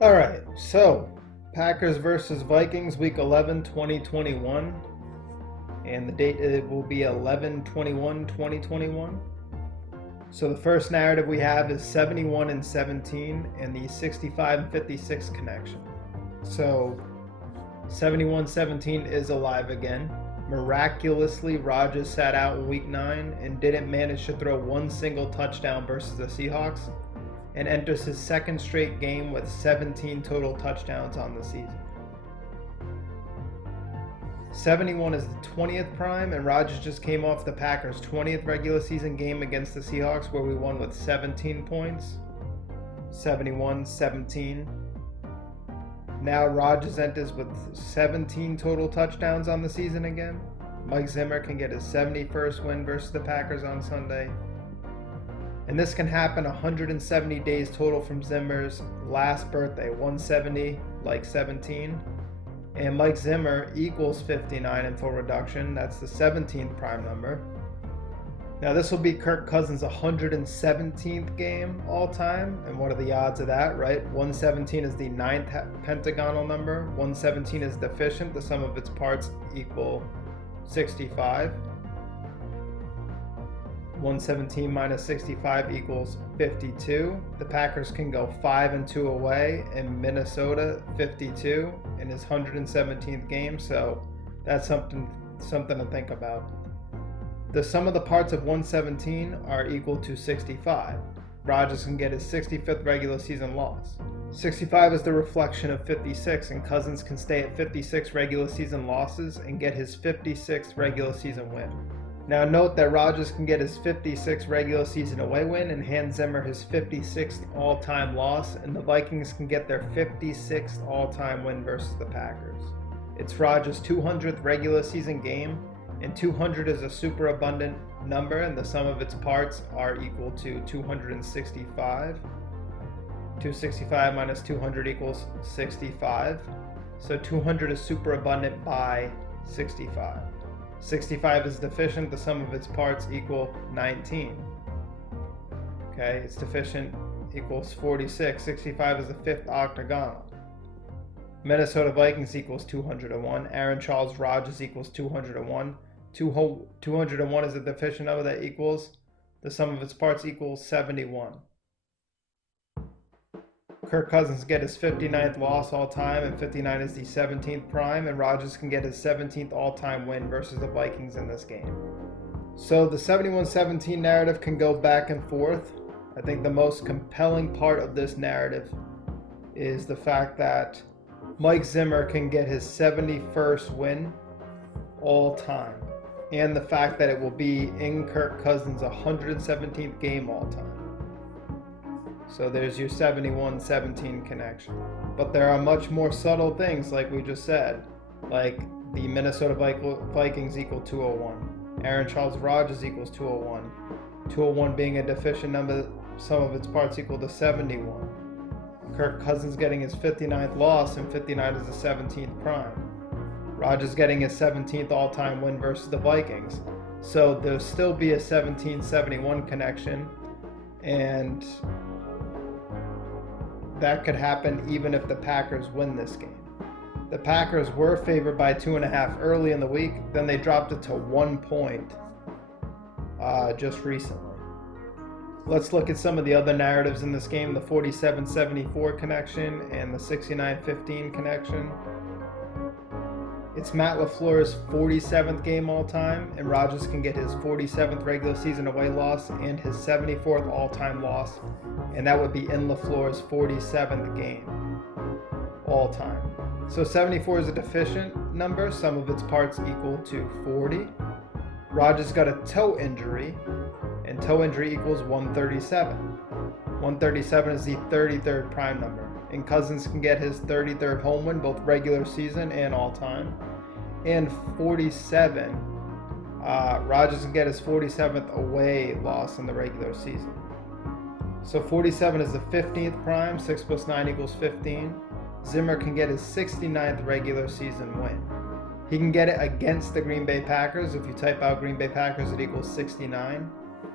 All right, so Packers versus Vikings, week 11, 2021. And the date it will be 11/21/2021. So the first narrative we have is 71 and 17 and the 65 and 56 connection. So 71-17 is alive again. Miraculously, Rodgers sat out in week 9 and didn't manage to throw one single touchdown versus the Seahawks, and enters his second straight game with 17 total touchdowns on the season. 71 is the 20th prime, and Rodgers just came off the Packers' 20th regular season game against the Seahawks, where we won with 17 points. 71-17. Now Rodgers enters with 17 total touchdowns on the season again. Mike Zimmer can get his 71st win versus the Packers on Sunday. And this can happen 170 days total from Zimmer's last birthday, 170 like 17. And Mike Zimmer equals 59 in full reduction. That's the 17th prime number. Now this will be Kirk Cousins' 117th game all time. And what are the odds of that, right? 117 is the 9th pentagonal number. 117 is deficient. The sum of its parts equal 65. 117 minus 65 equals 52. The Packers can go 5-2 away in Minnesota, 52 in his 117th game. So that's something to think about. The sum of the parts of 117 are equal to 65. Rodgers can get his 65th regular season loss. 65 is the reflection of 56, and Cousins can stay at 56 regular season losses and get his 56th regular season win. Now note that Rodgers can get his 56th regular season away win and hand Zimmer his 56th all-time loss, and the Vikings can get their 56th all-time win versus the Packers. It's Rodgers' 200th regular season game, and 200 is a super abundant number, and the sum of its parts are equal to 265. 265 minus 200 equals 65. So 200 is super abundant by 65. 65 is deficient, the sum of its parts equal 19. Okay, it's deficient equals 46. 65 is the 5th octagonal. Minnesota Vikings equals 201. Aaron Charles Rodgers equals 201. 201 is a deficient number that equals, the sum of its parts equals 71. Kirk Cousins get his 59th loss all time, and 59 is the 17th prime, and Rodgers can get his 17th all-time win versus the Vikings in this game. So the 71-17 narrative can go back and forth. I think the most compelling part of this narrative is the fact that Mike Zimmer can get his 71st win all time, and the fact that it will be in Kirk Cousins' 117th game all time. So there's your 71-17 connection. But there are much more subtle things, like we just said, like the Minnesota Vikings equal 201. Aaron Charles Rodgers equals 201. 201 being a deficient number, sum of its parts equal to 71. Kirk Cousins getting his 59th loss, and 59 is the 17th prime. Rodgers getting his 17th all-time win versus the Vikings. So there'll still be a 17-71 connection, and that could happen even if the Packers win this game. The Packers were favored by 2.5 early in the week, then they dropped it to 1 point just recently. Let's look at some of the other narratives in this game, the 47-74 connection and the 69-15 connection. It's Matt Lafleur's 47th game all time, and Rodgers can get his 47th regular season away loss and his 74th all-time loss, and that would be in Lafleur's 47th game all time. So 74 is a deficient number, sum of its parts equal to 40. Rodgers got a toe injury, and toe injury equals 137. 137 is the 33rd prime number, and Cousins can get his 33rd home win, both regular season and all time. And 47, Rodgers can get his 47th away loss in the regular season. So 47 is the 15th prime, 6 plus 9 equals 15. Zimmer can get his 69th regular season win. He can get it against the Green Bay Packers. If you type out Green Bay Packers, it equals 69.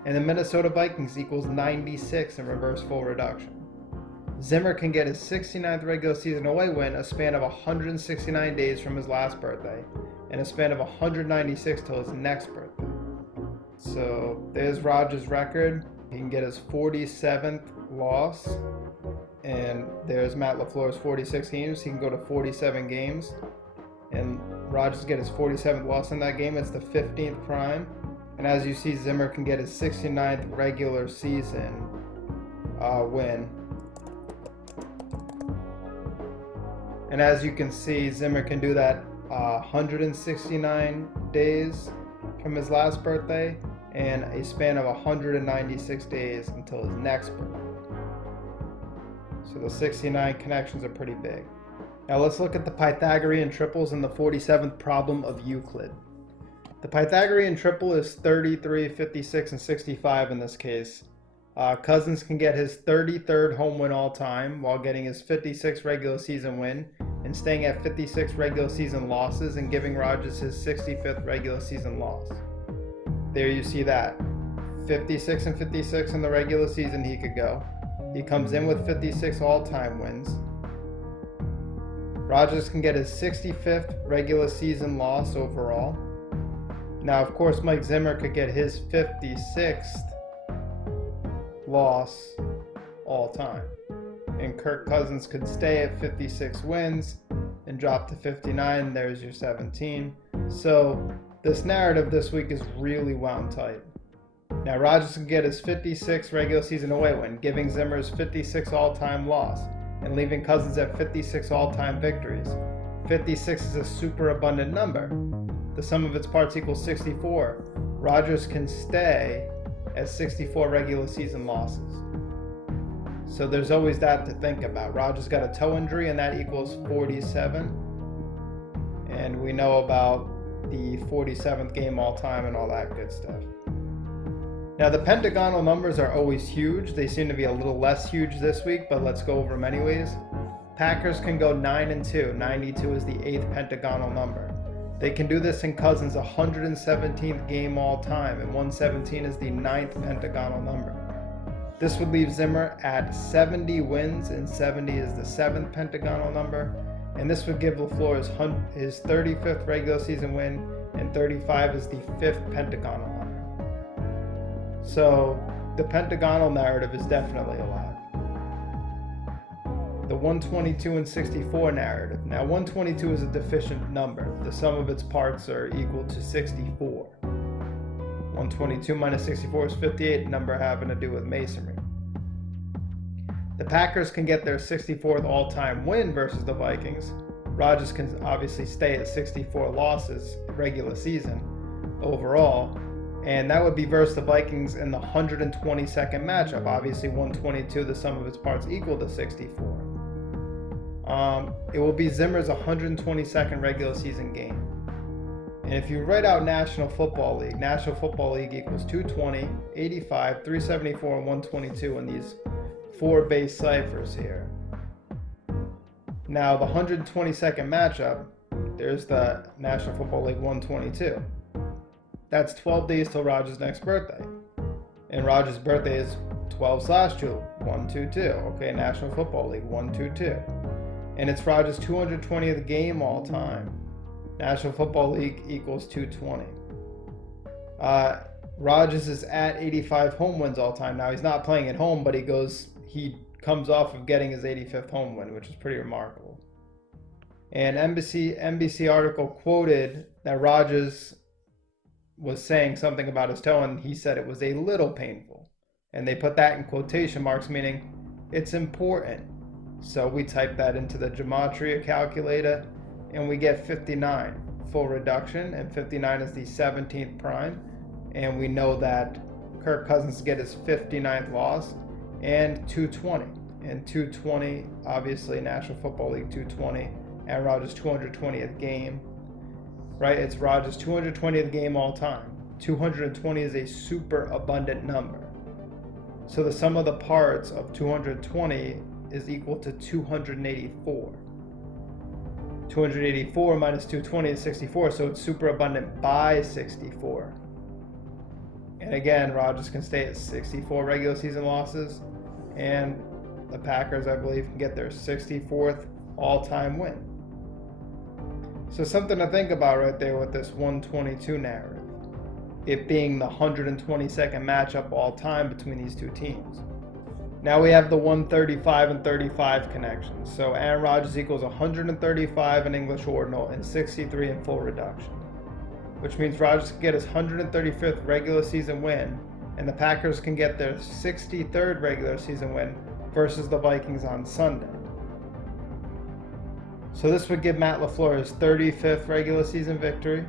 And the Minnesota Vikings equals 96 in reverse full reduction. Zimmer can get his 69th regular season away win a span of 169 days from his last birthday, and a span of 196 till his next birthday. So there's Rodgers' record. He can get his 47th loss, and there's Matt Lafleur's 46 games. He can go to 47 games, and Rodgers get his 47th loss in that game. It's the 15th prime. And as you see, Zimmer can get his 69th regular season win. And as you can see, Zimmer can do that 169 days from his last birthday and a span of 196 days until his next birthday. So the 69 connections are pretty big. Now let's look at the Pythagorean triples and the 47th problem of Euclid. The Pythagorean triple is 33, 56, and 65 in this case. Cousins can get his 33rd home win all time while getting his 56th regular season win and staying at 56 regular season losses and giving Rodgers his 65th regular season loss. There you see that. 56 and 56 in the regular season he could go. He comes in with 56 all-time wins. Rodgers can get his 65th regular season loss overall. Now, of course, Mike Zimmer could get his 56th loss all time. And Kirk Cousins could stay at 56 wins and drop to 59. There's your 17. So this narrative this week is really wound tight. Now, Rodgers can get his 56th regular season away win, giving Zimmer his 56th all-time loss and leaving Cousins at 56 all-time victories. 56 is a super abundant number. The sum of its parts equals 64. Rodgers can stay at 64 regular season losses. So there's always that to think about. Rodgers got a toe injury, and that equals 47. And we know about the 47th game all time and all that good stuff. Now, the pentagonal numbers are always huge. They seem to be a little less huge this week, but let's go over them anyways. Packers can go 9-2. 92 is the 8th pentagonal number. They can do this in Cousins' 117th game all time, and 117 is the 9th pentagonal number. This would leave Zimmer at 70 wins, and 70 is the 7th pentagonal number. And this would give Lafleur his 35th regular season win, and 35 is the 5th pentagonal number. So the pentagonal narrative is definitely alive. The 122 and 64 narrative. Now, 122 is a deficient number. The sum of its parts are equal to 64. 122 minus 64 is 58, number having to do with masonry. The Packers can get their 64th all-time win versus the Vikings. Rodgers can obviously stay at 64 losses regular season overall, and that would be versus the Vikings in the 122nd matchup. Obviously, 122, the sum of its parts equal to 64. It will be Zimmer's 122nd regular season game. And if you write out National Football League equals 220, 85, 374, and 122 in these four base ciphers here. Now, the 122nd matchup, there's the National Football League 122. That's 12 days till Rodgers' next birthday. And Rodgers' birthday is 12/2, 122. Okay, National Football League 122. And it's Rodgers' 220th game all time. National Football League equals 220. Rodgers is at 85 home wins all time. Now, he's not playing at home, but he comes off of getting his 85th home win, which is pretty remarkable. And NBC article quoted that Rodgers was saying something about his toe, and he said it was a little painful. And they put that in quotation marks, meaning it's important. So we type that into the gematria calculator, and we get 59, full reduction, and 59 is the 17th prime. And we know that Kirk Cousins get his 59th loss, and 220. And 220, obviously National Football League 220, and Rodgers' 220th game. Right, it's Rodgers' 220th game all time. 220 is a super abundant number. So the sum of the parts of 220 is equal to 284. 284 minus 220 is 64, so it's super abundant by 64. And again, Rodgers can stay at 64 regular season losses, and the Packers, I believe, can get their 64th all-time win. So something to think about right there with this 122 narrative. It being the 122nd matchup all time between these two teams. Now we have the 135 and 35 connections. So Aaron Rodgers equals 135 in English ordinal and 63 in full reduction, which means Rodgers can get his 135th regular season win, and the Packers can get their 63rd regular season win versus the Vikings on Sunday. So this would give Matt Lafleur his 35th regular season victory,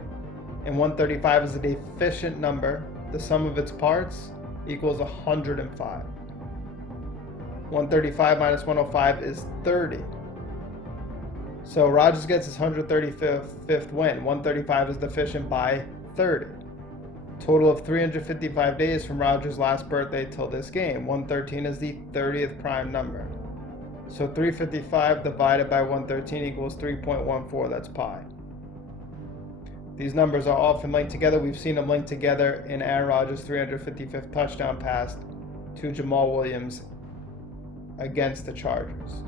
and 135 is a deficient number. The sum of its parts equals 105. 135 minus 105 is 30. So Rodgers gets his 135th win. 135 is deficient by 30. Total of 355 days from Rodgers' last birthday till this game. 113 is the 30th prime number. So 355 divided by 113 equals 3.14, that's pi. These numbers are often linked together. We've seen them linked together in Aaron Rodgers' 355th touchdown pass to Jamal Williams against the Chargers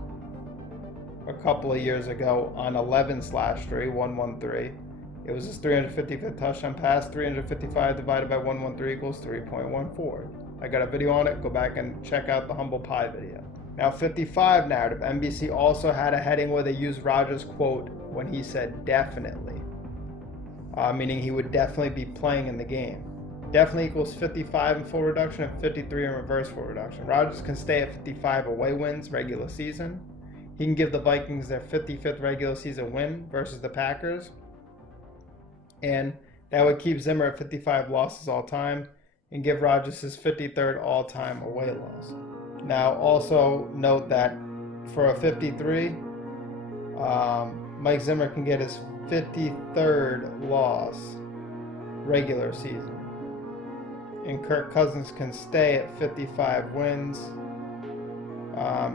a couple of years ago on 11/3, 113. It was his 355th touchdown pass. 355 divided by 113 equals 3.14. I got a video on it. Go back and check out the Humble Pie video. Now 55 narrative. NBC also had a heading where they used Rodgers' quote when he said definitely, meaning he would definitely be playing in the game. Definitely equals 55 in full reduction and 53 in reverse full reduction. Rodgers can stay at 55 away wins regular season. He can give the Vikings their 55th regular season win versus the Packers. And that would keep Zimmer at 55 losses all time and give Rodgers his 53rd all-time away loss. Now also note that for a 53, Mike Zimmer can get his 53rd loss regular season. And Kirk Cousins can stay at 55 wins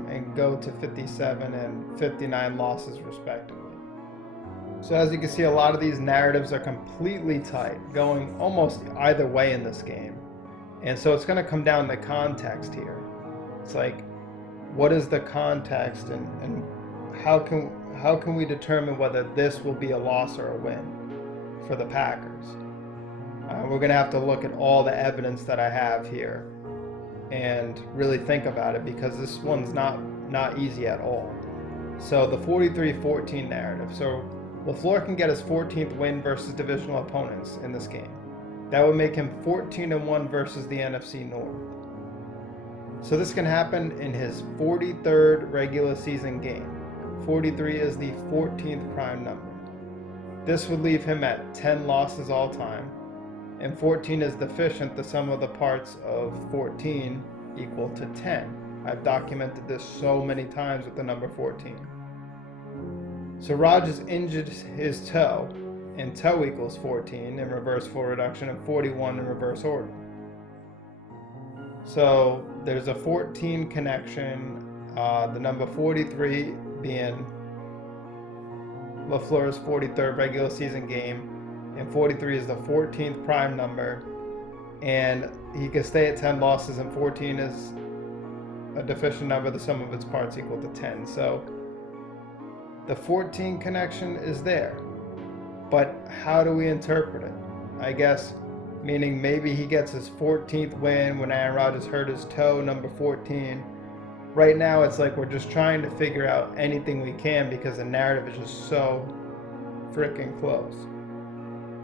and go to 57 and 59 losses respectively. So as you can see, a lot of these narratives are completely tight, going almost either way in this game. And so it's going to come down to context here. It's like, what is the context, and how can we determine whether this will be a loss or a win for the Packers? We're going to have to look at all the evidence that I have here and really think about it, because this one's not easy at all. So the 43-14 narrative. So Lafleur can get his 14th win versus divisional opponents in this game. That would make him 14-1 versus the NFC North. So this can happen in his 43rd regular season game. 43 is the 14th prime number. This would leave him at 10 losses all time, and 14 is deficient. The sum of the parts of 14 equal to 10. I've documented this so many times with the number 14. So Rodgers injured his toe, and toe equals 14 in reverse full reduction and 41 in reverse order. So there's a 14 connection, the number 43 being Lafleur's 43rd regular season game, and 43 is the 14th prime number, and he can stay at 10 losses, and 14 is a deficient number. The sum of its parts equal to 10. So the 14 connection is there, but how do we interpret it? I guess meaning maybe he gets his 14th win when Aaron Rodgers hurt his toe, number 14. Right now it's like we're just trying to figure out anything we can because the narrative is just so freaking close.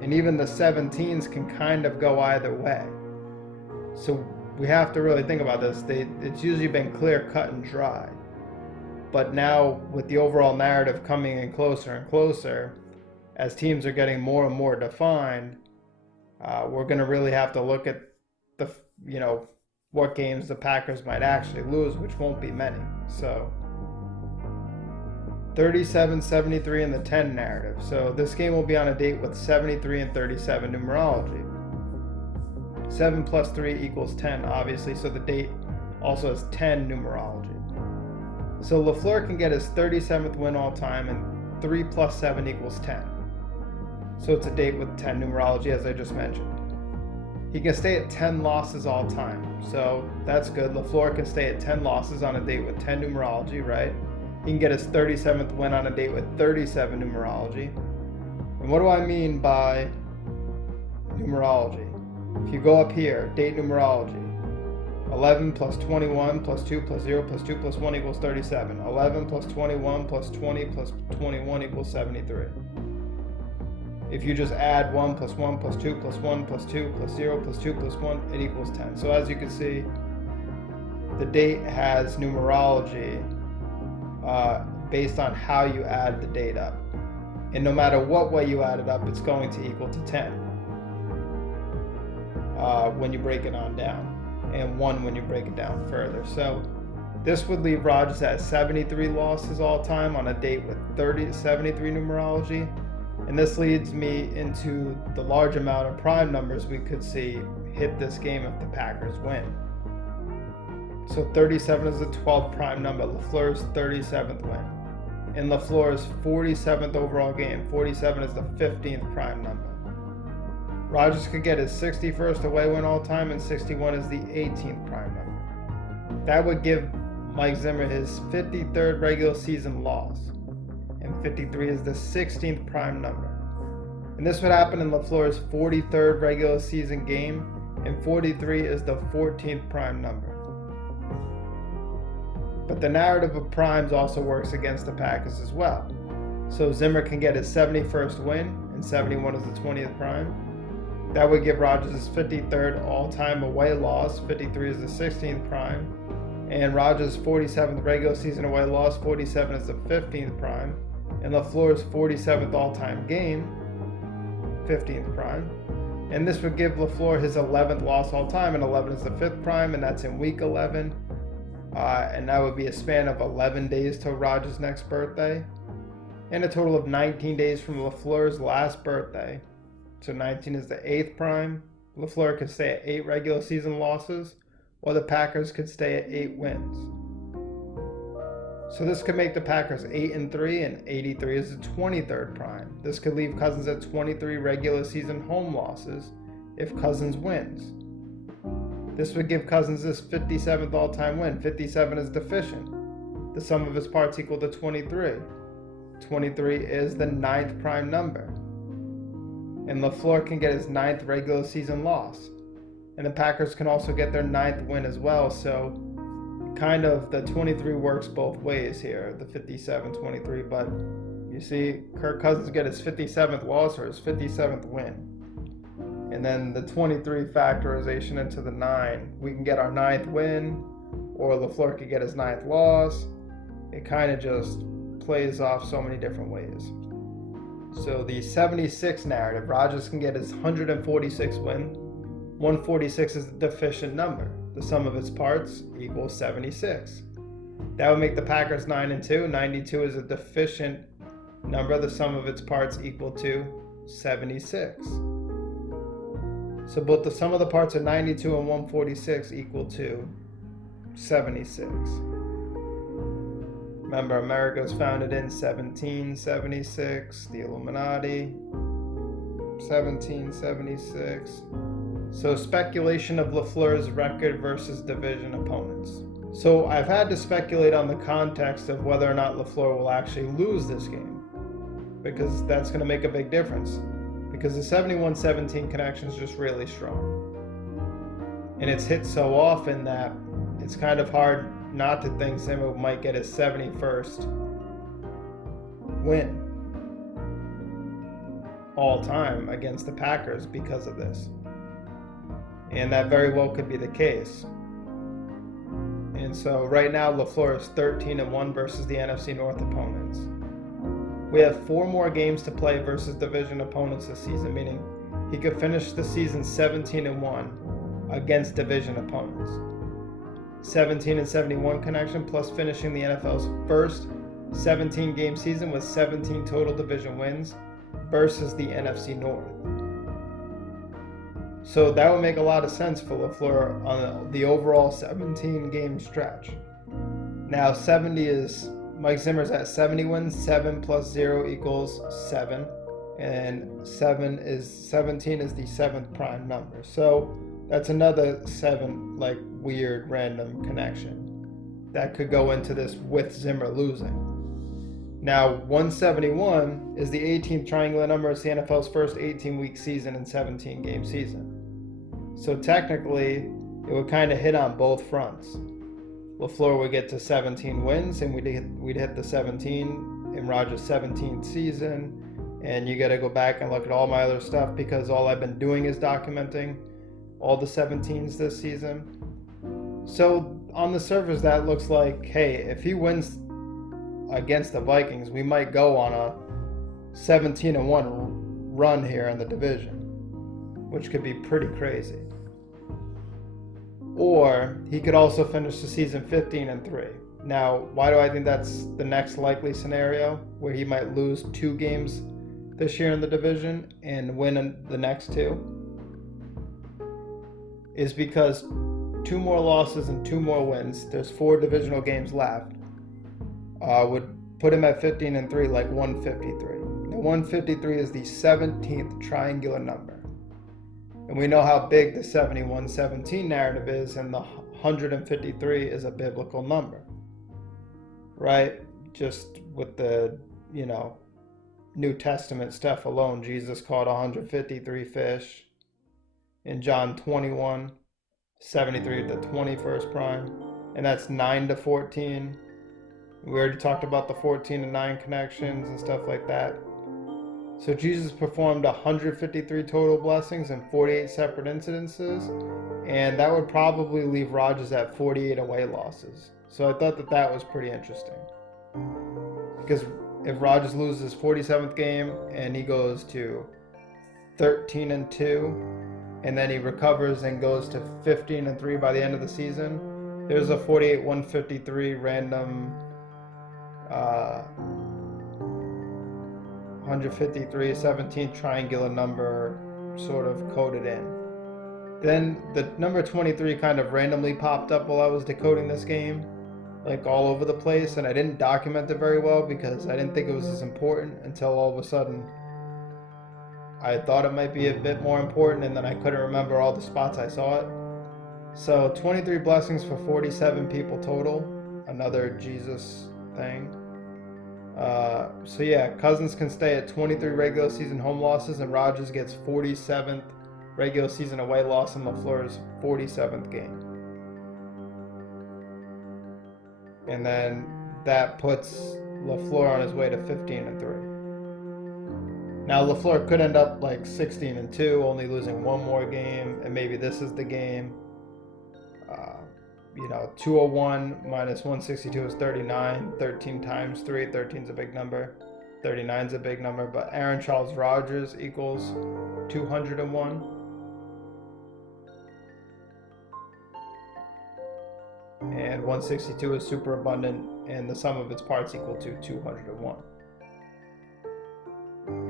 And even the 17s can kind of go either way. So we have to really think about this. It's usually been clear, cut, and dry. But now with the overall narrative coming in closer and closer, as teams are getting more and more defined, we're going to really have to look at what games the Packers might actually lose, which won't be many. So 37, 73 in the 10 narrative. So this game will be on a date with 73 and 37 numerology. 7 plus 3 equals 10, obviously, so the date also has 10 numerology. So Lafleur can get his 37th win all time, and 3 plus 7 equals 10. So it's a date with 10 numerology, as I just mentioned. He can stay at 10 losses all time, so that's good. Lafleur can stay at 10 losses on a date with 10 numerology, right? He can get his 37th win on a date with 37 numerology. And what do I mean by numerology? If you go up here, date numerology, 11 plus 21 plus 2 plus 0 plus 2 plus 1 equals 37. 11 plus 21 plus 20 plus 21 equals 73. If you just add 1 plus 1 plus 2 plus 1 plus 2 plus 0 plus 2 plus 1, it equals 10. So as you can see, the date has numerology based on how you add the date up. And no matter what way you add it up, it's going to equal to 10 when you break it on down, and 1 when you break it down further. So this would leave Rodgers at 73 losses all time on a date with 73 numerology. And this leads me into the large amount of prime numbers we could see hit this game if the Packers win. So 37 is the 12th prime number, Lafleur's 37th win. In Lafleur's 47th overall game, 47 is the 15th prime number. Rodgers could get his 61st away win all time, and 61 is the 18th prime number. That would give Mike Zimmer his 53rd regular season loss. And 53 is the 16th prime number. And this would happen in Lafleur's 43rd regular season game, and 43 is the 14th prime number. But the narrative of primes also works against the Packers as well. So Zimmer can get his 71st win, and 71 is the 20th prime. That would give Rodgers his 53rd all-time away loss, 53 is the 16th prime. And Rodgers' 47th regular season away loss, 47 is the 15th prime. And Lafleur's 47th all-time game, 15th prime. And this would give Lafleur his 11th loss all-time, and 11 is the 5th prime, and that's in week 11. And that would be a span of 11 days till Rodgers' next birthday, and a total of 19 days from Lafleur's last birthday. So 19 is the 8th prime. Lafleur could stay at 8 regular season losses, or the Packers could stay at 8 wins. So this could make the Packers 8-3, and 83 is the 23rd prime. This could leave Cousins at 23 regular season home losses if Cousins wins. This would give Cousins his 57th all-time win. 57 is deficient. The sum of his parts equal to 23. 23 is the 9th prime number. And Lafleur can get his 9th regular season loss. And the Packers can also get their 9th win as well. So kind of the 23 works both ways here, the 57-23. But you see, Kirk Cousins get his 57th loss or his 57th win. And then the 23 factorization into the 9. We can get our 9th win, or Lafleur could get his 9th loss. It kind of just plays off so many different ways. So the 76 narrative, Rodgers can get his 146 win. 146 is the deficient number. The sum of its parts equals 76. That would make the Packers 9-2. 92 is a deficient number. The sum of its parts equal to 76. So both the sum of the parts of 92 and 146 equal to 76. Remember, America was founded in 1776, the Illuminati, 1776. So speculation of Lafleur's record versus division opponents. So I've had to speculate on the context of whether or not Lafleur will actually lose this game, because that's going to make a big difference. Because the 71-17 connection is just really strong. And it's hit so often that it's kind of hard not to think Zimmer might get his 71st win all time against the Packers because of this. And that very well could be the case. And so right now Lafleur is 13-1 versus the NFC North opponents. We have 4 more games to play versus division opponents this season, meaning he could finish the season 17-1 against division opponents. 17-71 connection plus finishing the NFL's first 17-game season with 17 total division wins versus the NFC North. So that would make a lot of sense for Lafleur on the overall 17-game stretch. Now 70 is, Mike Zimmer's at 70 wins, 7 plus 0 equals 7, and 17 is the 7th prime number. So That's another 7 like weird random connection that could go into this with Zimmer losing. Now, 171 is the 18th triangular number. It's the NFL's first 18-week season and 17-game season. So technically, it would kind of hit on both fronts. Lafleur would get to 17 wins, and we'd hit the 17 in Rodgers' 17th season. And you got to go back and look at all my other stuff because all I've been doing is documenting all the 17s this season. So on the surface, that looks like, hey, if he wins against the Vikings, we might go on a 17-1 run here in the division, which could be pretty crazy. Or he could also finish the season 15-3. Now, why do I think that's the next likely scenario, where he might lose 2 games this year in the division and win in the next 2? Is because 2 more losses and 2 more wins, there's 4 divisional games left, would put him at 15-3, like 153. Now 153 is the 17th triangular number. And we know how big the 71-17 narrative is, and the 153 is a biblical number. Right? Just with the, New Testament stuff alone, Jesus caught 153 fish. In John 21, 73 to 21st prime. And that's 9-14. We already talked about the 14-9 connections and stuff like that. So Jesus performed 153 total blessings in 48 separate incidences, and that would probably leave Rodgers at 48 away losses. So I thought that was pretty interesting. Because if Rodgers loses his 47th game and he goes to 13-2, and then he recovers and goes to 15-3 by the end of the season, there's a 48-153 random 153 17th triangular number sort of coded in. Then the number 23 kind of randomly popped up while I was decoding this game, like all over the place, and I didn't document it very well because I didn't think it was as important until all of a sudden I thought it might be a bit more important, and then I couldn't remember all the spots I saw it. So 23 blessings for 47 people total, another Jesus thing. So yeah, Cousins can stay at 23 regular season home losses, and Rodgers gets 47th regular season away loss in Lafleur's 47th game. And then that puts Lafleur on his way to 15-3. Now Lafleur could end up like 16-2, only losing 1 more game, and maybe this is the game. 201 minus 162 is 39. 13 times 3. 13 is a big number. 39 is a big number. But Aaron Charles Rodgers equals 201. And 162 is super abundant, and the sum of its parts equal to 201.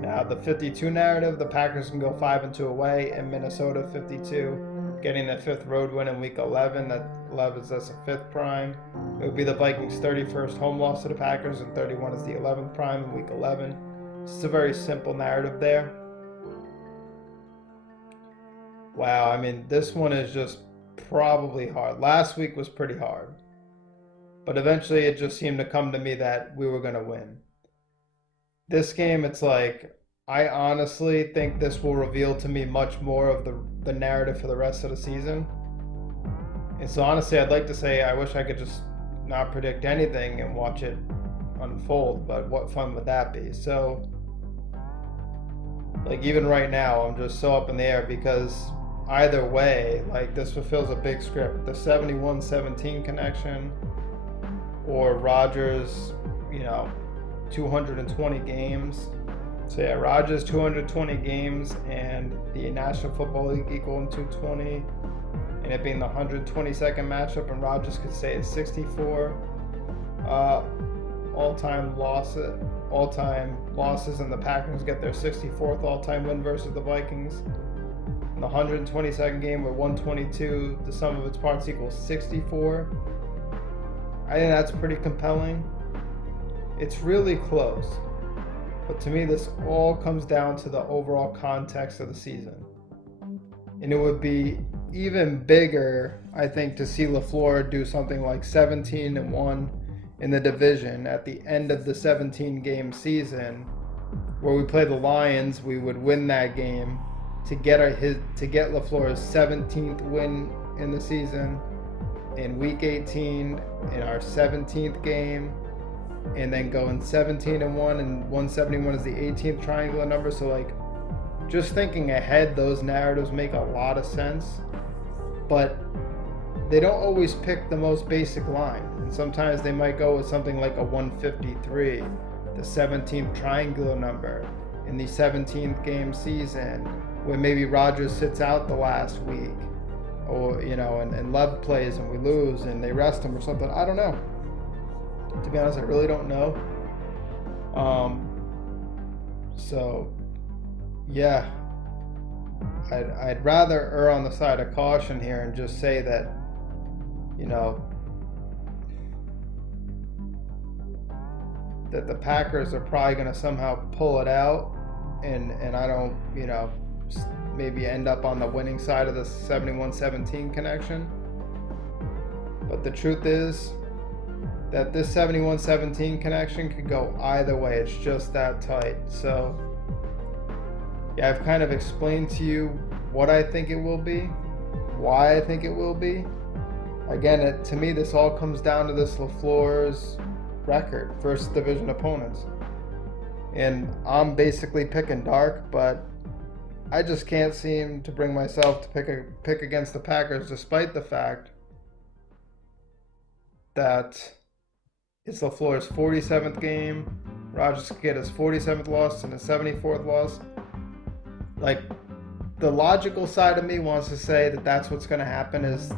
Now the 52 narrative, the Packers can go 5-2 away in Minnesota 52, getting the 5th road win in week 11. That 11 is that's a 5th prime. It would be the Vikings' 31st home loss to the Packers, and 31 is the 11th prime in week 11. It's a very simple narrative there. Wow, I mean, this one is just probably hard. Last week was pretty hard, but eventually it just seemed to come to me that we were going to win. This game, it's like, I honestly think this will reveal to me much more of the narrative for the rest of the season. And so honestly, I'd like to say I wish I could just not predict anything and watch it unfold, but what fun would that be? So, like, even right now, I'm just so up in the air because either way, like, this fulfills a big script. The 71-17 connection, or Rodgers, 220 games. So yeah, Rodgers 220 games and the National Football League equal in 220, and it being the 122nd matchup, and Rodgers could stay at 64 all-time losses, and the Packers get their 64th all-time win versus the Vikings. In the 122nd game with 122, the sum of its parts equals 64. I think that's pretty compelling. It's really close. But to me, this all comes down to the overall context of the season. And it would be even bigger, I think, to see Lafleur do something like 17-1 in the division at the end of the 17-game season, where we play the Lions. We would win that game to get Lafleur's 17th win in the season in Week 18 in our 17th game, and then going 17-1 and 171 is the 18th triangular number. So like, just thinking ahead, those narratives make a lot of sense, but they don't always pick the most basic line. And sometimes they might go with something like a 153, the 17th triangular number in the 17th game season, where maybe Rodgers sits out the last week, or and Love plays and we lose and they rest him or something. I don't know. To be honest, I really don't know. So yeah, I'd rather err on the side of caution here and just say that, that the Packers are probably going to somehow pull it out, and I don't, maybe end up on the winning side of the 71-17 connection. But the truth is that this 71-17 connection could go either way. It's just that tight. So yeah, I've kind of explained to you what I think it will be, why I think it will be. Again, to me, this all comes down to this Lafleur's record versus division opponents. And I'm basically picking dark, but I just can't seem to bring myself to pick against the Packers, despite the fact that it's Lafleur's 47th game. Rodgers could get his 47th loss and his 74th loss. Like, the logical side of me wants to say that that's what's going to happen is,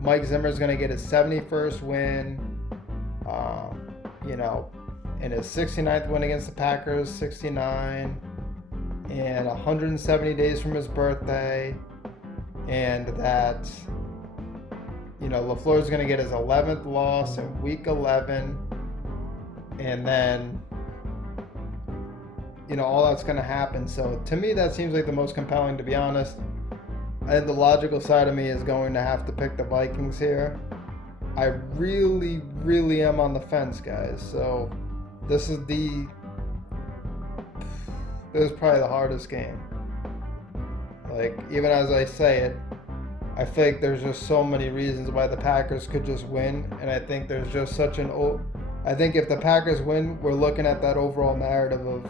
Mike Zimmer is going to get his 71st win, and his 69th win against the Packers, 69, and 170 days from his birthday, and that, Lafleur is going to get his 11th loss in Week 11, and then, all that's going to happen. So to me, that seems like the most compelling, to be honest. I think the logical side of me is going to have to pick the Vikings here. I really, really am on the fence, guys. So this is probably the hardest game. Like, even as I say it, I feel like there's just so many reasons why the Packers could just win, and I think there's just such I think if the Packers win, we're looking at that overall narrative of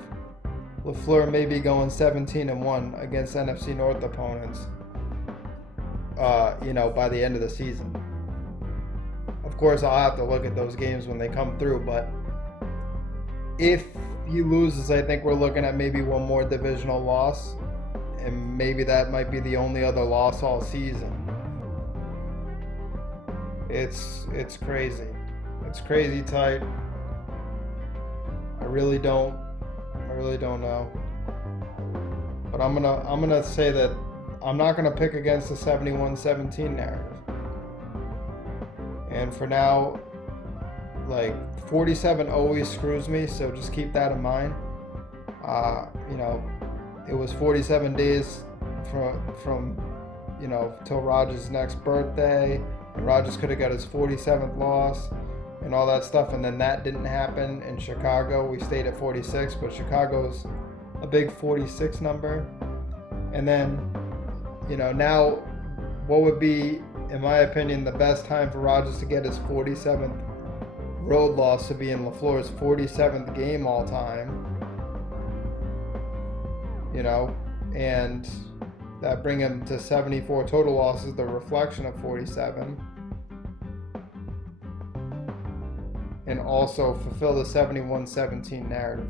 Lafleur maybe going 17-1 against NFC North opponents, by the end of the season. Of course, I'll have to look at those games when they come through, but if he loses, I think we're looking at maybe one more divisional loss, and maybe that might be the only other loss all season. It's crazy. It's crazy tight. I really don't know. But I'm gonna say that I'm not gonna pick against the 71-17 narrative. And for now, like, 47 always screws me, so just keep that in mind. It was 47 days from till Rodgers' next birthday, and Rodgers could have got his 47th loss and all that stuff, and then that didn't happen in Chicago. We stayed at 46, but Chicago's a big 46 number. And then, now what would be, in my opinion, the best time for Rodgers to get his 47th road loss to be in Lafleur's 47th game all time, and that bring him to 74 total losses, the reflection of 47, and also fulfill the 71-17 narrative.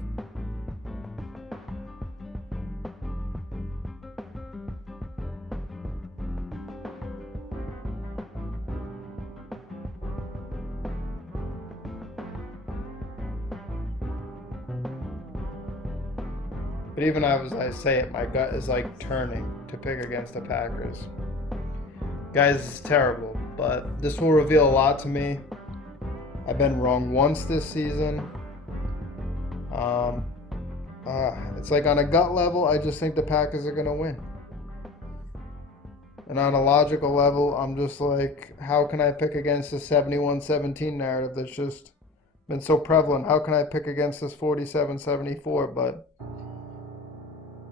But even as I say it, my gut is like turning to pick against the Packers. Guys, it's terrible, but this will reveal a lot to me. I've been wrong once this season. It's like on a gut level, I just think the Packers are going to win. And on a logical level, I'm just like, how can I pick against the 71-17 narrative that's just been so prevalent? How can I pick against this 47-74? But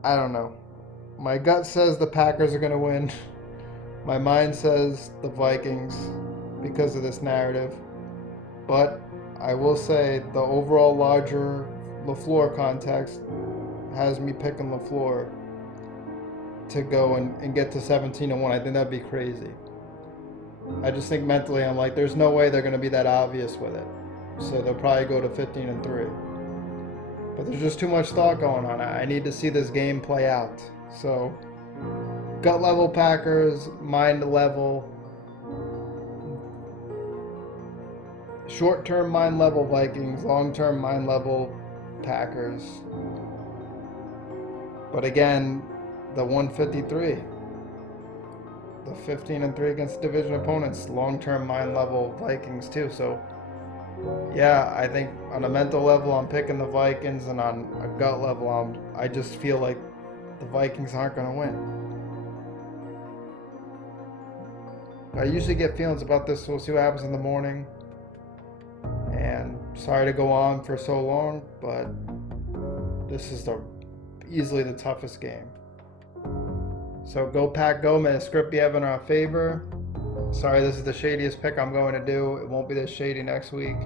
I don't know. My gut says the Packers are going to win. My mind says the Vikings because of this narrative. But I will say the overall larger Lafleur context has me picking Lafleur to go and get to 17-1. I think that'd be crazy. I just think mentally I'm like, there's no way they're going to be that obvious with it. So they'll probably go to 15-3. But there's just too much thought going on. I need to see this game play out. So gut level Packers, mind level, short-term mind level Vikings, long-term mind level Packers. But again, the 153, the 15-3 against division opponents, long-term mind level Vikings too. So yeah, I think on a mental level I'm picking the Vikings, and on a gut level I just feel like the Vikings aren't going to win. I usually get feelings about this. We'll see what happens in the morning. And sorry to go on for so long, but this is easily the toughest game. So go Pack, go. May the script be ever in our favor. Sorry, this is the shadiest pick I'm going to do. It won't be this shady next week.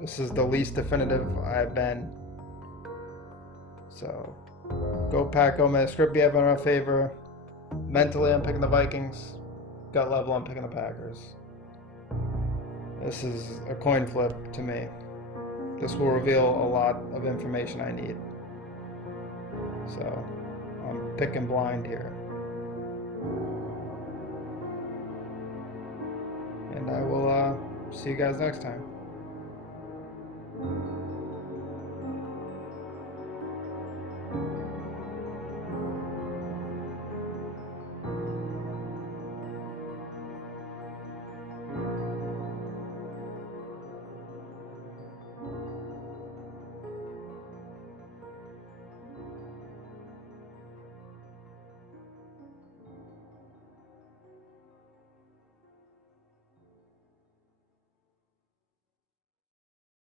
This is the least definitive I've been. So go Pack, go. May the script be ever in our favor. Mentally, I'm picking the Vikings. Gut level, I'm picking the Packers. This is a coin flip to me. This will reveal a lot of information I need. So I'm picking blind here. And I will see you guys next time.